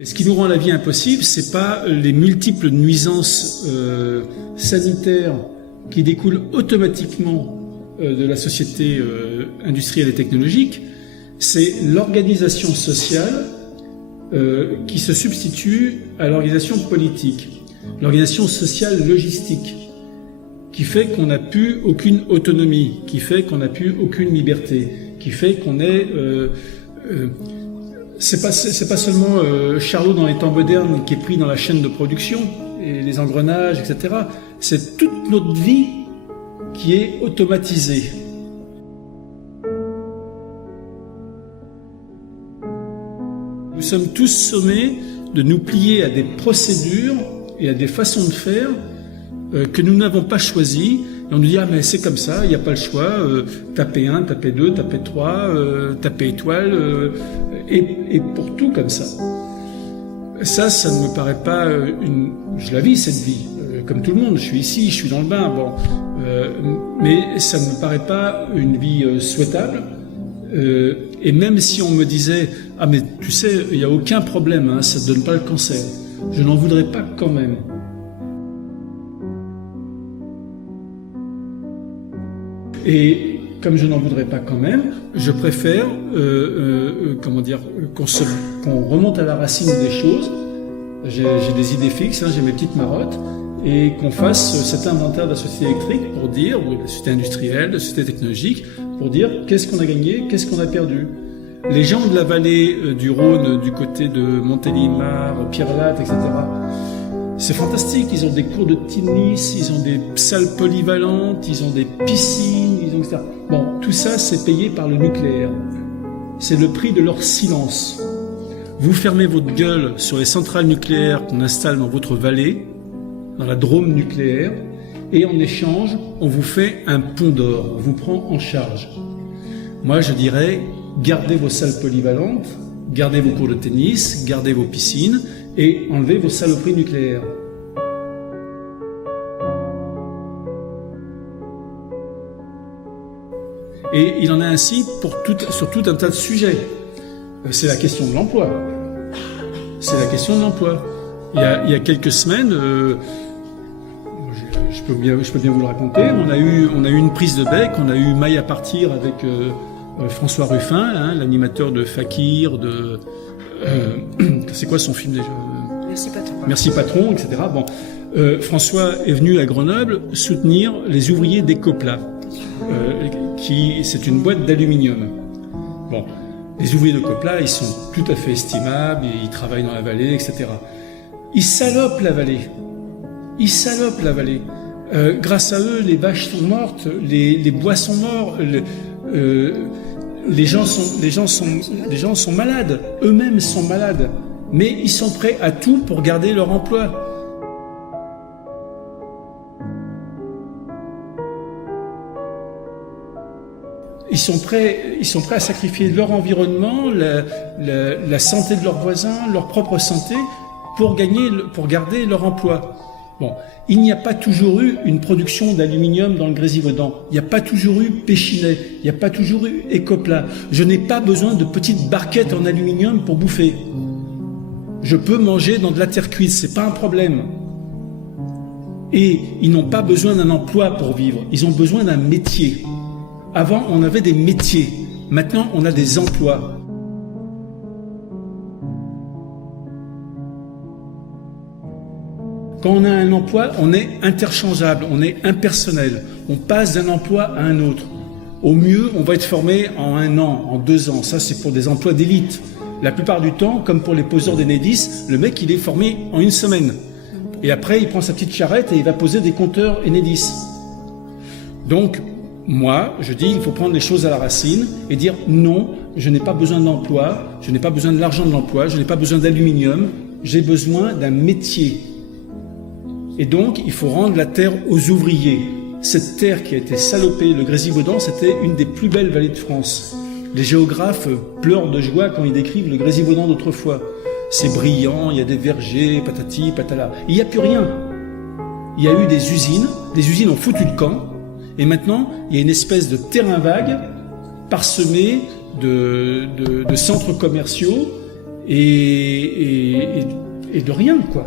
Et ce qui nous rend la vie impossible, c'est pas les multiples nuisances sanitaires qui découlent automatiquement de la société industrielle et technologique, c'est l'organisation sociale qui se substitue à l'organisation politique, l'organisation sociale logistique, qui fait qu'on n'a plus aucune autonomie, qui fait qu'on n'a plus aucune liberté, qui fait qu'on est... c'est pas seulement Charlot dans les temps modernes qui est pris dans la chaîne de production et les engrenages, etc. C'est toute notre vie qui est automatisée. Nous sommes tous sommés de nous plier à des procédures et à des façons de faire que nous n'avons pas choisies. Et on nous dit « Ah mais c'est comme ça, il n'y a pas le choix, tapez 1, tapez 2, tapez 3, tapez étoile, et pour tout comme ça. » Ça ne me paraît pas une... Je la vis cette vie, comme tout le monde, je suis ici, je suis dans le bain, bon. Mais ça ne me paraît pas une vie souhaitable. Et même si on me disait « Ah mais tu sais, il n'y a aucun problème, hein, ça ne donne pas le cancer », je n'en voudrais pas quand même. Et comme je n'en voudrais pas quand même, je préfère qu'on remonte à la racine des choses. J'ai des idées fixes, hein, j'ai mes petites marottes, et qu'on fasse cet inventaire de la société électrique pour dire, ou de la société industrielle, de la société technologique, pour dire qu'est-ce qu'on a gagné, qu'est-ce qu'on a perdu. Les gens de la vallée du Rhône, du côté de Montélimar, Pierrelatte, etc., c'est fantastique, ils ont des cours de tennis, ils ont des salles polyvalentes, ils ont des piscines, ils ont etc. Bon, tout ça, c'est payé par le nucléaire. C'est le prix de leur silence. Vous fermez votre gueule sur les centrales nucléaires qu'on installe dans votre vallée, dans la Drôme nucléaire, et en échange, on vous fait un pont d'or, on vous prend en charge. Moi, je dirais, gardez vos salles polyvalentes, gardez vos cours de tennis, gardez vos piscines, et enlevez vos saloperies nucléaires. Et il en a ainsi sur tout un tas de sujets. C'est la question de l'emploi. C'est la question de l'emploi. Il y a quelques semaines, je peux bien vous le raconter, on a eu une prise de bec, on a eu maille à partir avec François Ruffin, hein, l'animateur de Fakir, de... c'est quoi son film déjà ? Merci Patron. Merci Patron, etc. Bon, François est venu à Grenoble soutenir les ouvriers d'Ecopla, c'est une boîte d'aluminium. Bon, les ouvriers d'Ecopla, ils sont tout à fait estimables, ils travaillent dans la vallée, etc. Ils salopent la vallée. Ils salopent la vallée. Grâce à eux, les vaches sont mortes, les bois sont morts. Les gens sont malades, eux-mêmes sont malades, mais ils sont prêts à tout pour garder leur emploi. Ils sont prêts à sacrifier leur environnement, la santé de leurs voisins, leur propre santé, pour garder leur emploi. Bon, il n'y a pas toujours eu une production d'aluminium dans le Grésivaudan. Il n'y a pas toujours eu Péchinet. Il n'y a pas toujours eu Ecopla. Je n'ai pas besoin de petites barquettes en aluminium pour bouffer. Je peux manger dans de la terre cuite, c'est pas un problème. Et ils n'ont pas besoin d'un emploi pour vivre. Ils ont besoin d'un métier. Avant, on avait des métiers. Maintenant, on a des emplois. Quand on a un emploi, on est interchangeable, on est impersonnel. On passe d'un emploi à un autre. Au mieux, on va être formé en 1 an, en 2 ans. Ça, c'est pour des emplois d'élite. La plupart du temps, comme pour les poseurs d'Enedis, le mec, il est formé en 1 semaine. Et après, il prend sa petite charrette et il va poser des compteurs Enedis. Donc, moi, je dis, il faut prendre les choses à la racine et dire non, je n'ai pas besoin d'emploi, je n'ai pas besoin de l'argent de l'emploi, je n'ai pas besoin d'aluminium, j'ai besoin d'un métier. Et donc, il faut rendre la terre aux ouvriers. Cette terre qui a été salopée, le Grésivaudan, c'était une des plus belles vallées de France. Les géographes pleurent de joie quand ils décrivent le Grésivaudan d'autrefois. C'est brillant, il y a des vergers, patati, patala. Il n'y a plus rien. Il y a eu des usines ont foutu le camp, et maintenant, il y a une espèce de terrain vague parsemé de centres commerciaux et de rien, quoi.